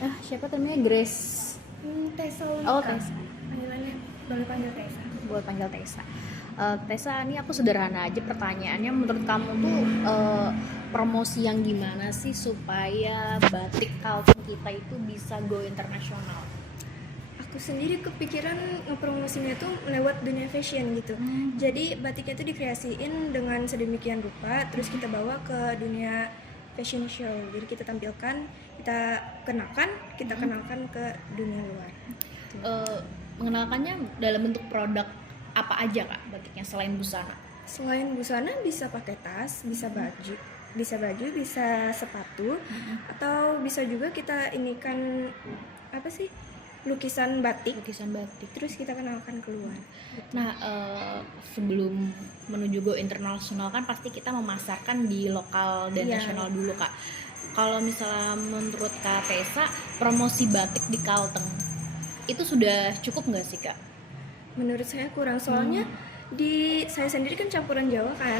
Siapa namanya, Grace? Tessa Oh, Unika. Tessa. Panggilannya boleh panggil Tessa. Buat panggil Tessa. Tessa, ini aku sederhana aja pertanyaannya, menurut kamu tuh promosi yang gimana sih supaya batik Kalteng kita itu bisa go internasional? Aku sendiri kepikiran ngepromosinya tuh lewat dunia fashion gitu. Jadi batiknya tuh dikreasiin dengan sedemikian rupa, terus kita bawa ke dunia fashion show. Jadi kita tampilkan, kita kenalkan ke dunia luar. Eh, Mengenalkannya dalam bentuk produk apa aja kak batiknya selain busana? Selain busana bisa pakai tas, bisa sepatu, atau bisa juga kita inikan apa sih, lukisan batik, Lukisan batik. terus kita kenalkan keluar. Nah, sebelum menuju go internasional kan pasti kita memasarkan di lokal dan Iya. nasional dulu kak. Kalau misalnya menurut Kak Tessa, promosi batik di Kalteng itu sudah cukup nggak sih kak? Menurut saya kurang, soalnya di saya sendiri kan campuran Jawa kan,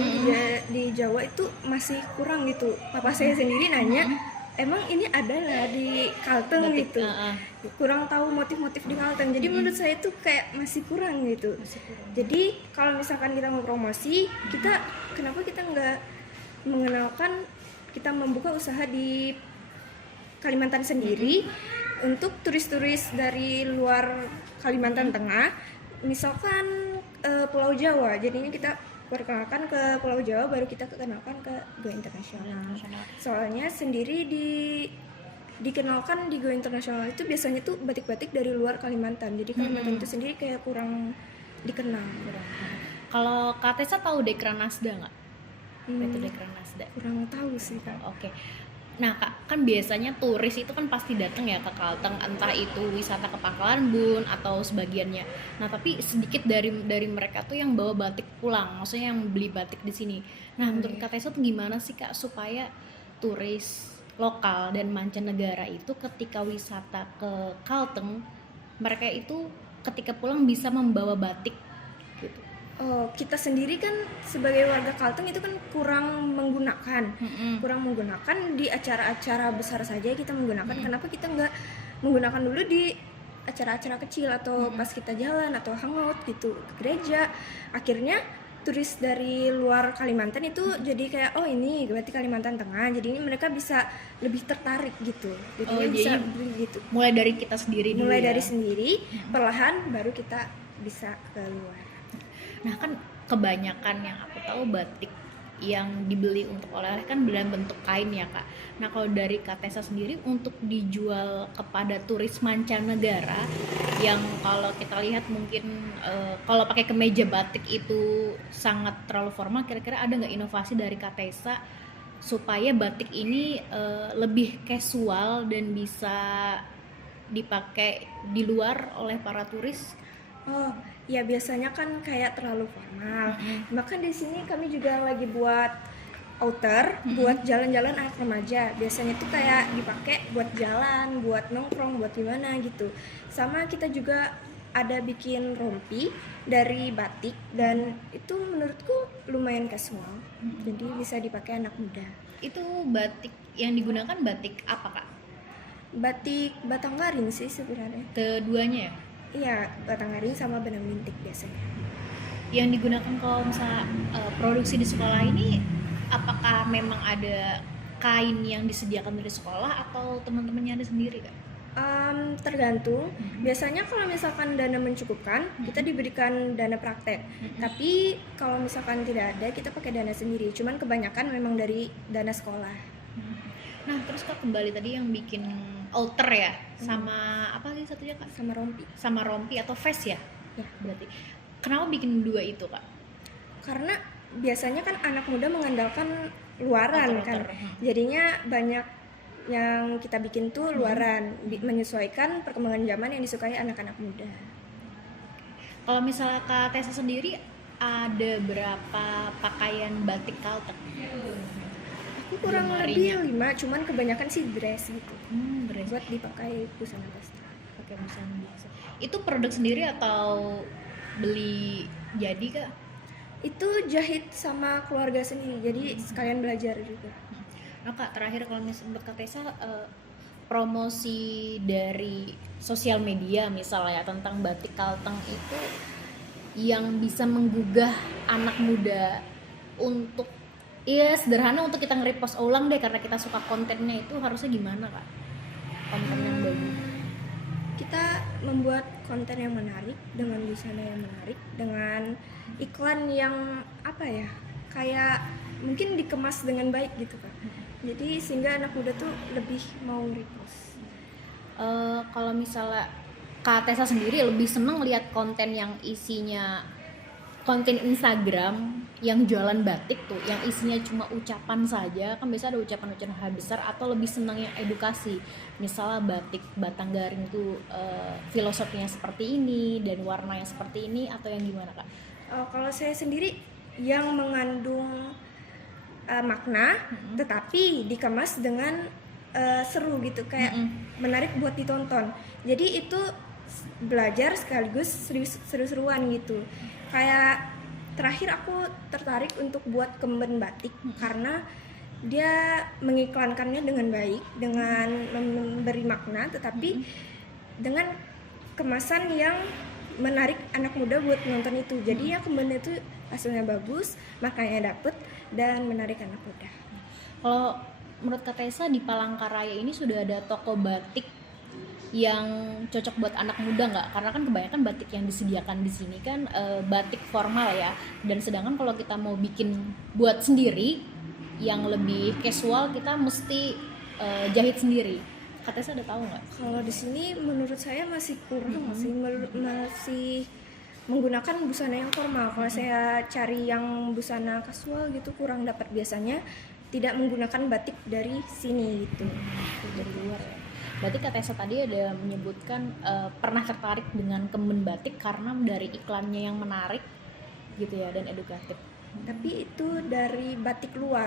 di Jawa itu masih kurang gitu. Papa saya sendiri nanya, emang ini ada lah di Kalteng Batik, gitu, kurang tahu motif-motif di Kalteng. Jadi menurut saya itu kayak masih kurang gitu. Jadi kalau misalkan kita mau promosi, kenapa kita nggak mengenalkan, kita membuka usaha di Kalimantan sendiri untuk turis-turis dari luar Kalimantan Tengah, misalkan Pulau Jawa. Jadinya kita perkenalkan ke Pulau Jawa, baru kita kenalkan ke Go Internasional. Soalnya sendiri dikenalkan di Go Internasional itu biasanya tuh batik-batik dari luar Kalimantan. Jadi Kalimantan itu sendiri kayak kurang dikenal. Kalau Kak Tessa tahu Dekranasda nggak? Itu Dekranasda. Kurang tahu sih Kak. Oke. Nah kak, kan biasanya turis itu kan pasti datang ya ke Kalteng, entah itu wisata ke Pangkalan Bun atau sebagiannya. Nah tapi sedikit dari mereka tuh yang bawa batik pulang, maksudnya yang beli batik di sini. Nah menurut Kak Tessa tuh gimana sih kak supaya turis lokal dan mancanegara itu ketika wisata ke Kalteng, mereka itu ketika pulang bisa membawa batik gitu? Oh, kita sendiri kan sebagai warga Kalteng itu kan kurang menggunakan di acara-acara besar saja kita menggunakan. Kenapa kita nggak menggunakan dulu di acara-acara kecil atau pas kita jalan atau hangout gitu ke gereja? Akhirnya turis dari luar Kalimantan itu jadi kayak, oh ini berarti Kalimantan Tengah, jadi ini mereka bisa lebih tertarik gitu. Jadinya bisa beli gitu. Mulai dari kita sendiri dulu Mulai ya? dari sendiri, perlahan baru kita bisa keluar. Nah kan kebanyakan yang aku tahu batik yang dibeli untuk oleh-oleh kan dalam bentuk kain ya kak. Nah kalau dari Kak Tessa sendiri untuk dijual kepada turis mancanegara yang kalau kita lihat mungkin kalau pakai kemeja batik itu sangat terlalu formal, kira-kira ada nggak inovasi dari Kak Tessa supaya batik ini lebih casual dan bisa dipakai di luar oleh para turis? Oh, ya biasanya kan kayak terlalu formal. Bahkan di sini kami juga lagi buat outer, buat jalan-jalan anak remaja. Biasanya tuh kayak dipakai buat jalan, buat nongkrong, buat gimana gitu. Sama kita juga ada bikin rompi dari batik, dan itu menurutku lumayan casual. Jadi bisa dipakai anak muda. Itu batik yang digunakan batik apa kak? Batik batang garing sih sebenarnya. Keduanya ya? Iya, batang garing sama benang bintik biasanya. Yang digunakan kalau misalnya produksi di sekolah ini, apakah memang ada kain yang disediakan dari sekolah atau teman-temannya ada sendiri kak? Tergantung. Biasanya kalau misalkan dana mencukupkan, kita diberikan dana praktek. Tapi kalau misalkan tidak ada, kita pakai dana sendiri. Cuman kebanyakan memang dari dana sekolah. Nah terus kak kembali tadi yang bikin outer ya, sama apa sih satunya kak? Sama rompi. Sama rompi atau vest ya? Ya. Berarti kenapa bikin dua itu kak? Karena biasanya kan anak muda mengandalkan luaran kan. Jadinya banyak yang kita bikin tuh luaran, menyesuaikan perkembangan zaman yang disukai anak-anak muda. Kalau misalnya Kak Tessa sendiri ada berapa pakaian batik Kalteng? Aku kurang lebih 5, cuman kebanyakan sih dress gitu. Dress. Buat dipakai busana pesta. Pakai busana biasa. Itu produk sendiri atau beli jadi kak? Itu jahit sama keluarga sendiri, jadi sekalian belajar juga. Nah kak, terakhir kalau misalnya menurut Kak Tessa, promosi dari sosial media misalnya tentang batik Kalteng itu yang bisa menggugah anak muda untuk iya sederhana untuk kita nge-repost ulang deh karena kita suka kontennya, itu harusnya gimana kak? Konten yang bagus. Kita membuat konten yang menarik dengan busana yang menarik, dengan iklan yang apa ya, kayak mungkin dikemas dengan baik gitu kan. Jadi sehingga anak muda tuh lebih mau repost. Kalau misalnya Kak Tessa sendiri lebih seneng lihat konten yang isinya konten Instagram yang jualan batik tuh, yang isinya cuma ucapan saja, kan biasa ada ucapan-ucapan hal besar, atau lebih senang yang edukasi, misalnya batik batang garing tuh filosofinya seperti ini dan warnanya seperti ini, atau yang gimana kak? Kalau saya sendiri yang mengandung makna, tetapi dikemas dengan seru gitu, kayak menarik buat ditonton. Jadi itu belajar sekaligus seru-seruan gitu. Kayak terakhir aku tertarik untuk buat kemben batik karena dia mengiklankannya dengan baik, dengan memberi makna, tetapi dengan kemasan yang menarik anak muda buat nonton itu. Jadi ya kembennya itu hasilnya bagus, makanya dapet dan menarik anak muda. Kalau menurut Kak Tessa di Palangkaraya ini sudah ada toko batik yang cocok buat anak muda nggak? Karena kan kebanyakan batik yang disediakan di sini kan batik formal ya, dan sedangkan kalau kita mau bikin buat sendiri yang lebih casual kita mesti jahit sendiri. Kak Tessa udah tahu nggak? Kalau di sini menurut saya masih kurang, masih menggunakan busana yang formal. Kalau saya cari yang busana casual gitu kurang dapat, biasanya tidak menggunakan batik dari sini gitu. Dari luar ya. Berarti Kak Tessa tadi ada menyebutkan pernah tertarik dengan kemben batik karena dari iklannya yang menarik gitu ya dan edukatif. Tapi itu dari batik luar.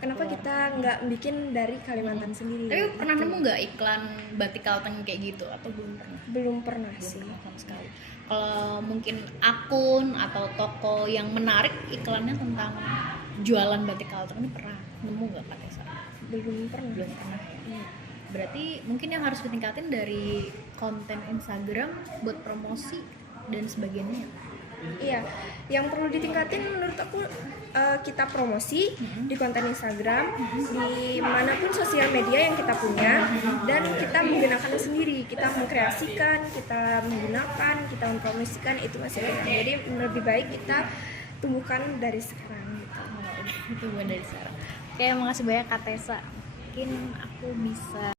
Kenapa luar. kita nggak bikin dari Kalimantan sendiri? Tapi pernah nemu nggak iklan batik Kalteng kayak gitu atau belum pernah? Belum pernah sih. Sama sekali. Kalau mungkin akun atau toko yang menarik iklannya tentang jualan batik Kalteng ini pernah nemu nggak Kak Tessa? Belum pernah. Belum pernah ya. Berarti mungkin yang harus ditingkatin dari konten Instagram buat promosi dan sebagainya. Iya, yang perlu ditingkatin menurut aku kita promosi di konten Instagram, di manapun sosial media yang kita punya, dan kita menggunakannya sendiri, kita mengkreasikan, kita menggunakan, kita mempromosikan, itu masih kurang. Jadi lebih baik kita tumbuhkan dari sekarang gitu. Itu gue dari sekarang. Oke, makasih banyak Kak Tessa. Mungkin aku bisa